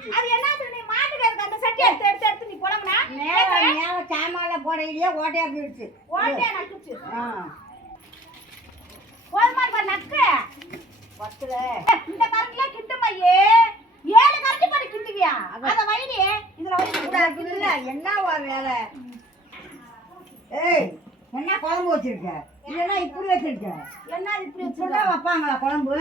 போயிடுச்சு அது என்னது நீ மாட்டுக்கு அந்த சட்டி எடுத்து எடுத்து எடுத்து நீ புலம்புனா? மேல மேல சாமான்ல போடையிலேயே ஓட்டையா போயிடுச்சு. ஓட்டே நக்குச்சு. ஆ. போதுமா பாரு நக்கு. பத்துல. இந்த கரண்டில கிண்டு மையே. ஏழு கரண்டி பண்ணி கிண்டுவியா? அத வைடி இதுல இல்ல என்னவா வேலை? ஏய் என்ன குழம்பு வச்சிருக்க? இல்லைன்னா இப்படி வச்சிருக்க? என்ன இப்படி இப்படிதான் வைப்பாங்களா குழம்பு?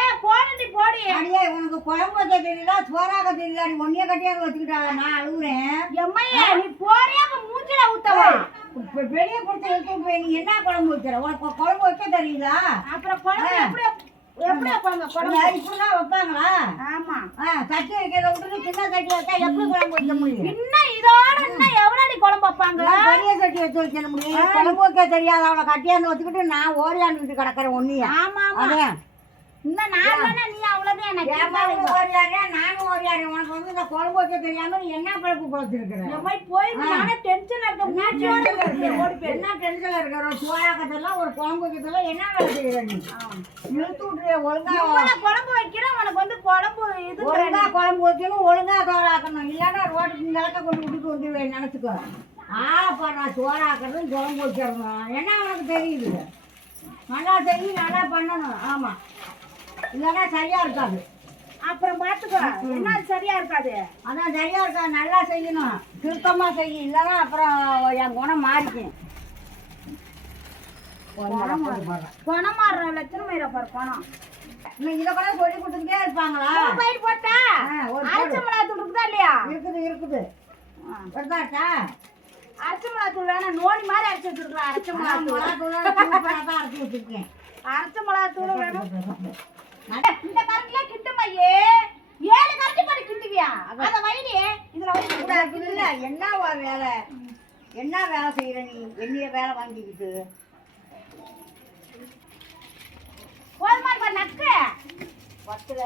ஏன் போனடி போடி. அடியே உனக்கு குழம்பு வைக்க தெரியல சோறாக்க தெரியல நீ ஒன்னிய கட்டியாக வச்சுக்கிட்டா நான் அழுகுறேன். எம்மையே நீ போறியா மூஞ்சில ஊத்தவா? இப்ப பெரிய கொடுத்த எடுத்து நீ என்ன குழம்பு வைக்கிற? உனக்கு குழம்பு வைக்க தெரியல? அப்புறம் குழம்பு எப்படி எப்படி வைப்பாங்க குழம்பு? இப்படிதான் வைப்பாங்களா? ஆமா. ஆ சட்டி வைக்கிறத விட்டுட்டு சின்ன சட்டி வச்சா எப்படி குழம்பு வைக்க முடியும்? இன்னும் இதோட இன்னும் குழம்பு வைப்பாங்க பெரிய சட்டி வச்சு வைக்க முடியும். குழம்பு வைக்க தெரியாத. அவளை கட்டியாந்து வச்சுக்கிட்டு நான் ஓரியாண்டுட்டு கிடக்குறேன் ஒன்னியா ஆமா ஆமா. நான் தானே நீ அவ்வளவுதான் எனக்கு ஏமாவும் ஓரியாரே நானும் ஓரியாரே உனக்கு வந்து இந்த குழம்பு வைக்க தெரியாம நீ என்ன பழப்பு பழச்சிருக்கிறேன் எம்மை போய் நானே டென்ஷன் இருக்க என்ன டென்ஷன்ல இருக்கிற சோறாக்கத்தெல்லாம் ஒரு குழம்பு வைக்கிறதெல்லாம் என்ன வேலை செய்யற நீ? இழுத்து விட்டுறிய ஒழுங்கா குழம்பு வைக்கிறேன் உனக்கு வந்து குழம்பு இது ஒழுங்கா குழம்பு வைக்கணும் ஒழுங்கா சோறாக்கணும். இல்லைன்னா ரோட்டுக்கு நிலக்க கொண்டு விட்டுட்டு வந்துடுவேன் நினச்சிக்கோ. ஆப்பா நான் சோறாக்கணும் குழம்பு வச்சிடணும் என்ன உனக்கு தெரியுது? நல்லா செய்யி நல்லா பண்ணணும். ஆமா. இல்லைன்னா சரியா இருக்காது. அப்புறம் பாத்துக்கோ என்ன சரியா இருக்காது. அதான் சரியா இருக்காது நல்லா செய்யணும். சுத்தமா செய்ய இல்லைன்னா அப்புறம் என் குணம் மாறிக்கும். பணம் மாறுற லட்சணம் மயிர பாரு பணம் இன்னும் இதை கூட சொல்லி கொடுத்துக்கிட்டே இருப்பாங்களா? பயிர் போட்டா? அரைச்ச மிளகாத்தூள் இருக்குதா இல்லையா? இருக்குது இருக்குது. வருதாட்டா அரைச்ச மிளகாத்தூள் நோனி மாதிரி அரைச்சு வச்சிருக்கலாம். அரைச்ச மிளகாத்தூள். அரைச்ச மிளகாத்தூள் வேணும். இந்த கரண்டில கிண்டு மையே ஏழு கரண்டி பண்ணி கிண்டுவியா அத வைடி இதுல கூடாது இல்ல என்னவா வேலை? என்ன வேலை செய்யற நீ? என்னைய வேலை வாங்கிக்கிட்டு? போதுமா இப்ப நக்கு? பத்துல.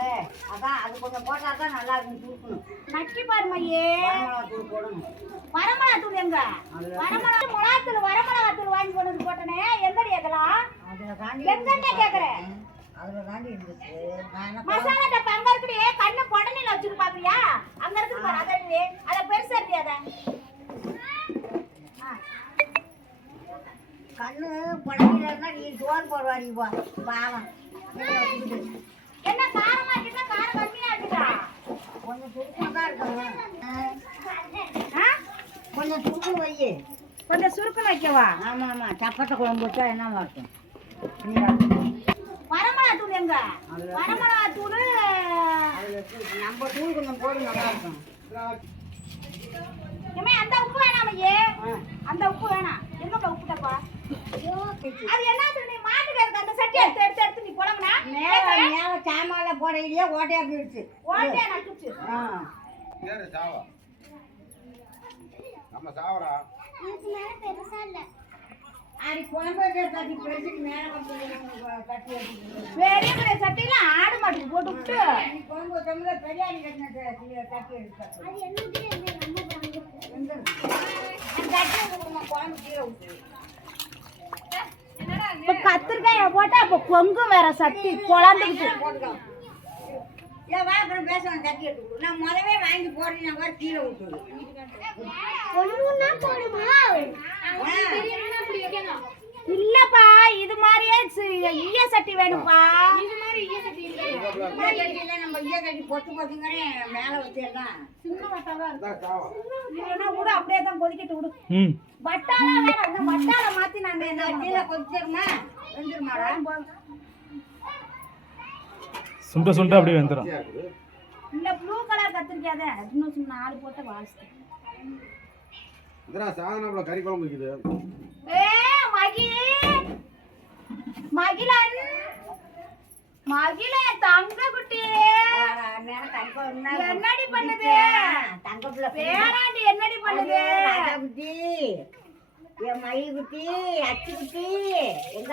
அதான் அது கொஞ்சம் போட்டா தான் நல்லா இருக்கும் தூக்கணும். நக்கி பாரு மையே தூள் போடணும். வரமிளகாத்தூள் எங்க? வரமிளகா மிளகாத்தூள் வரமிளகாத்தூள் வாங்கி கொண்டு வந்து போட்டனே எங்கடி தாண்டி எங்கன்னே கேக்குறேன் அதுல தாண்டி இருந்துச்சு. என்ன மசாலா டப்பா அங்க இருக்குடி கண்ணு புடனில வச்சுட்டு பாக்குறியா அங்க இருக்குது பாரு அத எடுடி அத பெருசா எடுடி அத. கண்ணு இருந்தா நீ சோறு போடுவாடி போ பாவம். என்ன காரமா இருக்குதா காரம் கம்மியா கொஞ்சம் சுருக்கமா தான் இருக்கணும். ஆ? கொஞ்சம் சுருக்கு வை கொஞ்சம் சுருக்குன்னு வைக்கவா? ஆமா ஆமா. சப்பட்டை குழம்பு வச்சா தூள் எங்க வரமிளகா தூள். நம்ம தூள் கொஞ்சம் போடு நல்லா இருக்கும். ஏமே அந்த உப்பு வேணாம் ஐயே. அந்த உப்பு வேணாம். எங்கப்பா உப்பு டப்பா அது என்ன நீ மாட்டுக்கு இருக்கு அந்த சட்டி எடுத்து எடுத்து எடுத்து நீ புலம்புனா? மேல மேல சாமான்ல போடையிலேயே ஓட்டையா போயிடுச்சு. ஓட்டே நக்குச்சு ஆ. யாரு சாவா. நம்ம சாவரா அடி குழம்பு வைக்கிற தட்டி பெருசுக்கு மேல வந்து கட்டி வச்சுக்கிட்டு பெரிய பெரிய சட்டில ஆடு மாட்டுக்கு போட்டு விட்டு. இப்ப கத்திரிக்காய போட்டா அப்ப பொங்கும் வேற சட்டி குழந்தைக்கு. ஏன் வா அப்புறம் பேசணும் தட்டி எடுத்து கொடு. நான் முதவே வாங்கி போடுறேன் வர கீழே விட்டுரு இல்லப்பா இது மாதிரியே ஈய சட்டி வேணும்ப்பா. இந்த தட்டியில நம்ம ஈய கட்டி பொத்து பொத்துங்கிறே மேல வச்சிடலாம். இதான் சாவா. இல்லைன்னா கூட அப்படியே தான் கொதிக்கிட்டு விடு. வட்டாரா வேணும் இந்த வட்டார மாத்தி நான் என்ன கீழே கொதிச்சிருமா? வெந்துருமாடா சுண்ட சுண்ட அப்படியே வந்துடும் இந்த ப்ளூ கலர் கத்திரிக்காத இன்னும் சும்மா நாலு போட்டு வாசிட்டு இதெல்லாம் சாதனாப்புல கறி குழம்பு இருக்குது. ஏ மகி! மகிழன்! மகிழ தங்க குட்டி. என்னடி பண்ணுது? தங்க பிள்ளை. பேராண்டி என்னடி பண்ணுது? குட்டி என் மயில் குட்டி அச்சு குட்டி எங்க